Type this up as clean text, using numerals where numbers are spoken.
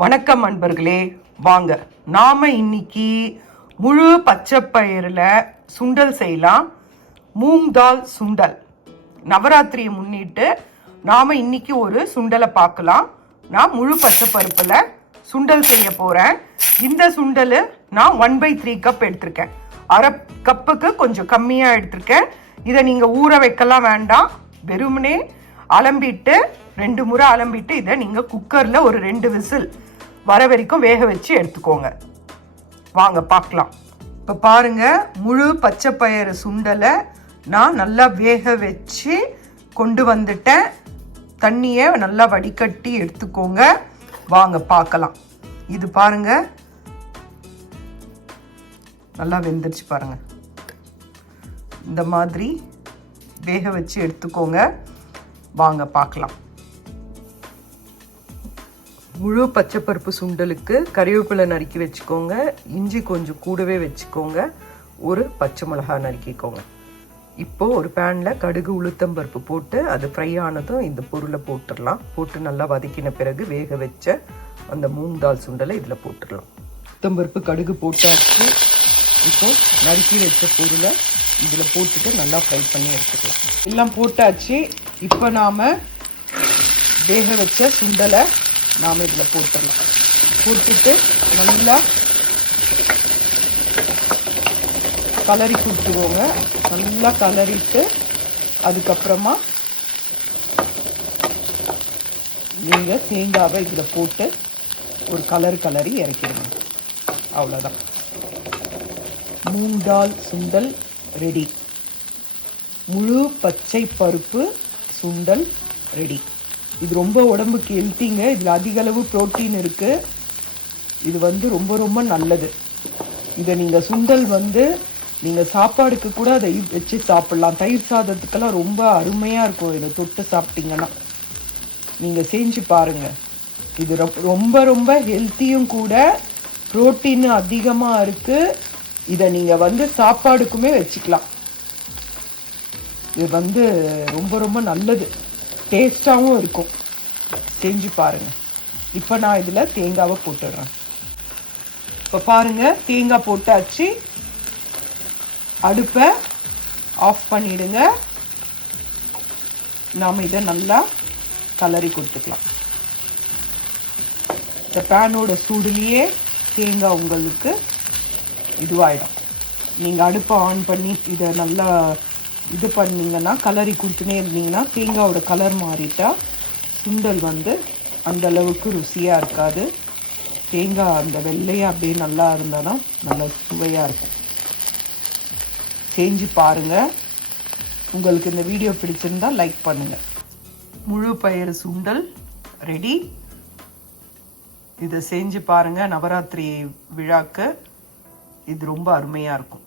வணக்கம் அன்பர்களே, வாங்க நாம இன்னைக்கு முழு பச்சை பயிரில் சுண்டல் செய்யலாம். மூங் தால் சுண்டல். நவராத்திரியை முன்னிட்டு நாம இன்னைக்கு ஒரு சுண்டலை பார்க்கலாம். நான் முழு பச்சை பருப்பில் சுண்டல் செய்ய போறேன். இந்த சுண்டல் நான் 1/3 கப் எடுத்திருக்கேன். அரை கப்புக்கு கொஞ்சம் கம்மியாக எடுத்திருக்கேன். இதை நீங்கள் ஊற வைக்கலாம் வேண்டாம். வெறுமனே அலம்பிட்டு 2 முறை அலம்பிட்டு இதை நீங்கள் குக்கரில் ஒரு 2 விசில் வர வரைக்கும் வேக வச்சு எடுத்துக்கோங்க. வாங்க பார்க்கலாம். இப்போ பாருங்க, முழு பச்சை பயிறு சுண்டலை நான் நல்லா வேக வச்சு கொண்டு வந்துட்டேன். தண்ணியை நல்லா வடிகட்டி எடுத்துக்கோங்க. வாங்க பார்க்கலாம். இது பாருங்க, நல்லா வெந்துருச்சு பாருங்க. இந்த மாதிரி வேக வச்சு எடுத்துக்கோங்க. வாங்க பார்க்கலாம். முழு பச்சைப்பருப்பு சுண்டலுக்கு கறிவேப்பிலை நறுக்கி வச்சுக்கோங்க. இஞ்சி கொஞ்சம் கூடவே வச்சுக்கோங்க. ஒரு பச்சை மிளகாய் நறுக்கிக்கோங்க. இப்போது ஒரு பேனில் கடுகு உளுத்தம்பருப்பு போட்டு அது ஃப்ரை ஆனதும் இந்த பொருளை போட்டுடலாம். போட்டு நல்லா வதக்கின பிறகு வேக வச்ச அந்த மூங் தால் சுண்டலை இதில் போட்டுடலாம். உளுத்தம்பருப்பு கடுகு போட்டாச்சு. இப்போது நறுக்கி வச்ச பொருளை இதில் போட்டுட்டு நல்லா ஃப்ரை பண்ணி எடுத்துக்கலாம். எல்லாம் போட்டாச்சு. இப்போ நாம் வேக வச்ச சுண்டலை நாம் இதில் போட்டுடலாம். போட்டுட்டு நல்லா கலரி கொடுத்துருவோங்க. நல்லா கலரிட்டு அதுக்கப்புறமா நீங்கள் தேங்காவை இதில் போட்டு ஒரு கலரி இறக்கிடுங்க. அவ்வளோதான், மூங் தால் சுண்டல் ரெடி. முழு பச்சை பருப்பு சுண்டல் ரெடி. இது ரொம்ப உடம்புக்கு ஹெல்த்திங்க. இதில் அதிக அளவு புரோட்டீன் இருக்குது. இது ரொம்ப ரொம்ப நல்லது. இதை நீங்கள் சுண்டல் நீங்கள் சாப்பாடுக்கு கூட அதை வச்சு சாப்பிட்லாம். தயிர் சாதத்துக்கெல்லாம் ரொம்ப அருமையாக இருக்கும். இதை தொட்டு சாப்பிட்டீங்கன்னா நீங்கள் செஞ்சு பாருங்கள். இது ரொம்ப ரொம்ப ஹெல்த்தியும் கூட, புரோட்டீன் அதிகமாக இருக்குது. இதை நீங்கள் சாப்பாடுக்குமே வச்சுக்கலாம். இது ரொம்ப ரொம்ப நல்லது, டேஸ்டாகவும் இருக்கும். செஞ்சு பாருங்கள். இப்போ நான் இதில் தேங்காவை போட்டுடுறேன். இப்போ பாருங்கள், தேங்காய் போட்டாச்சு. அடுப்பை ஆஃப் பண்ணிடுங்க. நாம் இதை நல்லா கலரி கொடுத்துக்கலாம். இந்த பேனோட சூடுலேயே தேங்காய் உங்களுக்கு இதுவாகிடும். நீங்கள் அடுப்பை ஆன் பண்ணி இதை நல்லா இது பண்ணிங்கன்னா, கலரி கொடுத்துனே இருந்தீங்கன்னா தேங்காயோட கலர் மாறிட்டா சுண்டல் அந்த அளவுக்கு ருசியாக இருக்காது. தேங்காய் அந்த வெள்ளையாக அப்படியே நல்லா இருந்தால் தான் நல்லா சுவையாக இருக்கும். செஞ்சு பாருங்கள். உங்களுக்கு இந்த வீடியோ பிடிச்சிருந்தால் லைக் பண்ணுங்கள். முழு பயிறு சுண்டல் ரெடி. இதை செஞ்சு பாருங்கள். நவராத்திரி விழாக்கு இது ரொம்ப அருமையாக இருக்கும்.